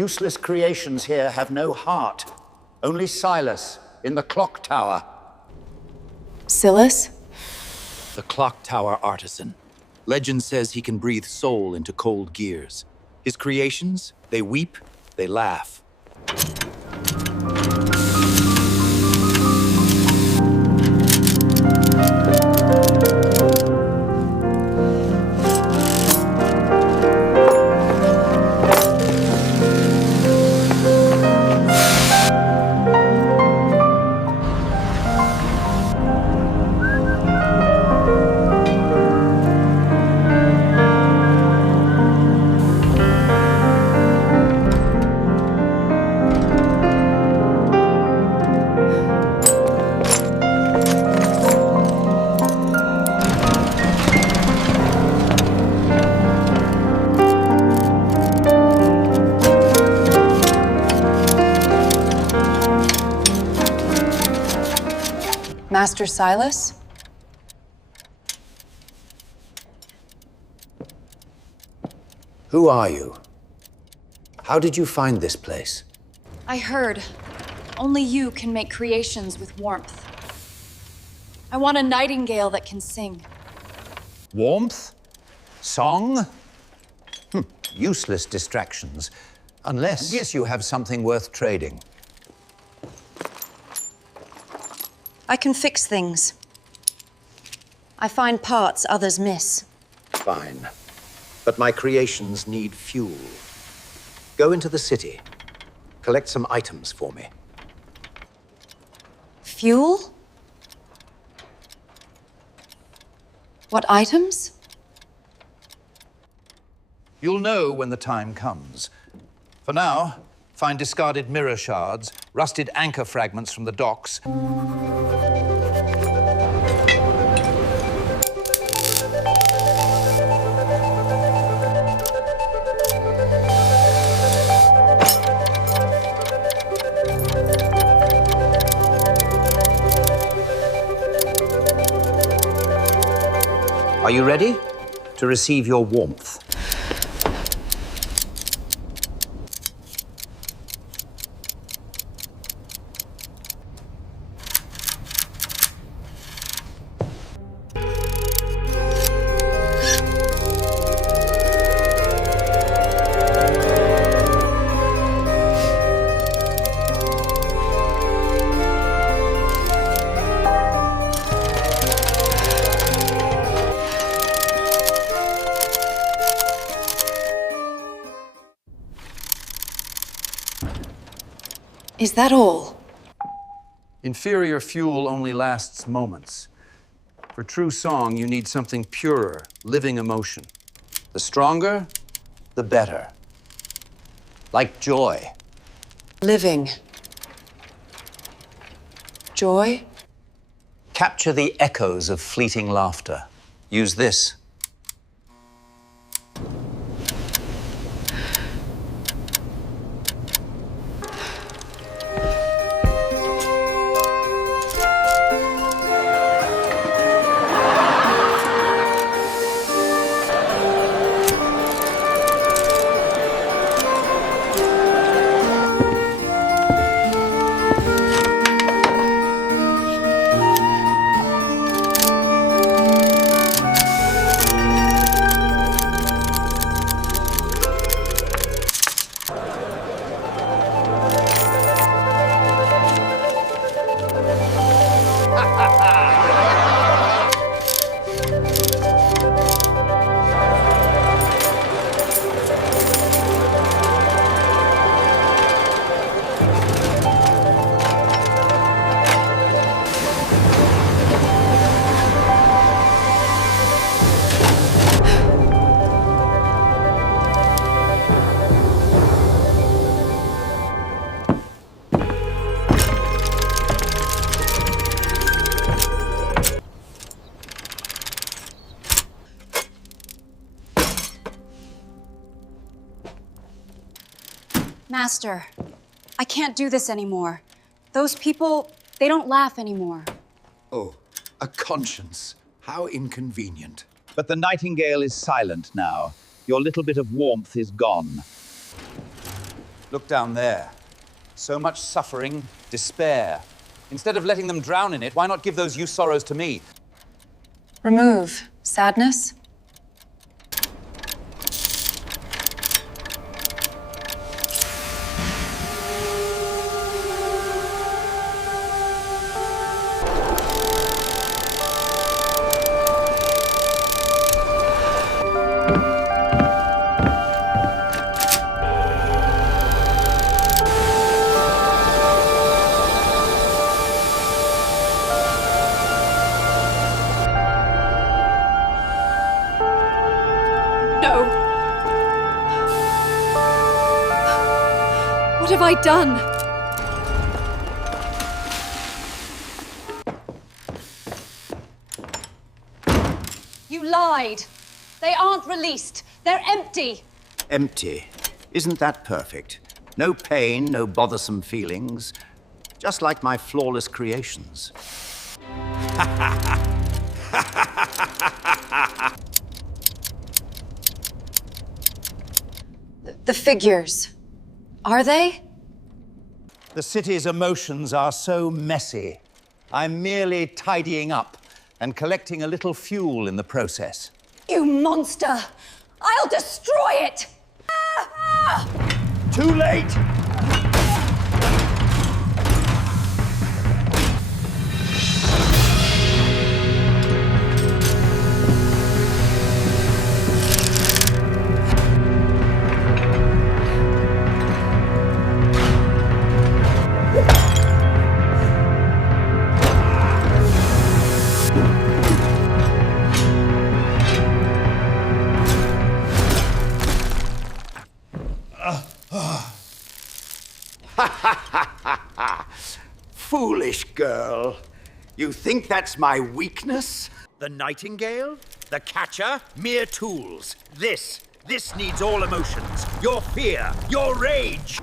Useless creations here have no heart. Only Silas in the clock tower. Silas? The clock tower artisan. Legend says he can breathe soul into cold gears. His creations, they weep, they laugh. Master Silas? Who are you? How did you find this place? I heard. Only you can make creations with warmth. I want a nightingale that can sing. Warmth? Song? Useless distractions. Unless you have something worth trading. I can fix things. I find parts others miss. Fine. But my creations need fuel. Go into the city. Collect some items for me. Fuel? What items? You'll know when the time comes. For now, find discarded mirror shards, rusted anchor fragments from the docks. Are you ready to receive your warmth? Is that all? Inferior fuel only lasts moments. For true song, you need something purer, living emotion. The stronger, the better. Like joy. Living. Joy? Capture the echoes of fleeting laughter. Use this. Master, I can't do this anymore. Those people, they don't laugh anymore. Oh, a conscience. How inconvenient. But the nightingale is silent now. Your little bit of warmth is gone. Look down there. So much suffering, despair. Instead of letting them drown in it, why not give those youth sorrows to me? Remove sadness. No. What have I done? You lied. They aren't released. They're empty. Empty. Isn't that perfect? No pain, no bothersome feelings. Just like my flawless creations. The figures. Are they? The city's emotions are so messy. I'm merely tidying up and collecting a little fuel in the process. You monster! I'll destroy it! Too late! Foolish girl. You think that's my weakness? The nightingale? The catcher? Mere tools. This needs all emotions. Your fear, your rage.